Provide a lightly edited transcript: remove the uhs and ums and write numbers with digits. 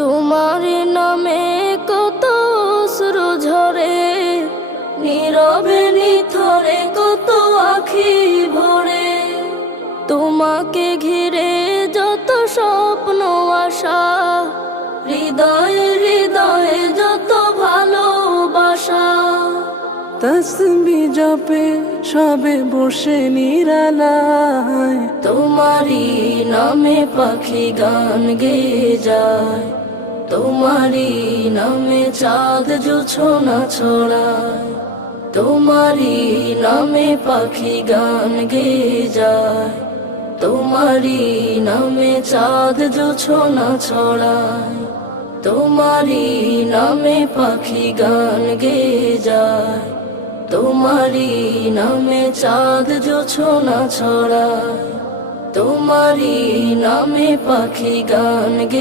তোমার নামে কত অশ্রু ঝরে, নীরবে নিথরে কত আখি ভরে। তোমাকে ঘিরে যত স্বপ্ন আশা, হৃদয়ে হৃদয়ে যত ভালোবাসা। তসবিহ জপে সবে বসে নিরালায়, তোমারি নামে পাখি গান গেয়ে যায়, তোমারি নামে চাঁদ জোছনা ছড়ায়। তোমারি নামে পাখি গান গেয়ে যায়, তোমারি নামে চাঁদ জোছনা ছড়ায়। তোমারি নামে পাখি গান গেয়ে যায়, তোমারি নামে চাঁদ জোছনা ছড়ায়। তোমারি নামে পাখি গান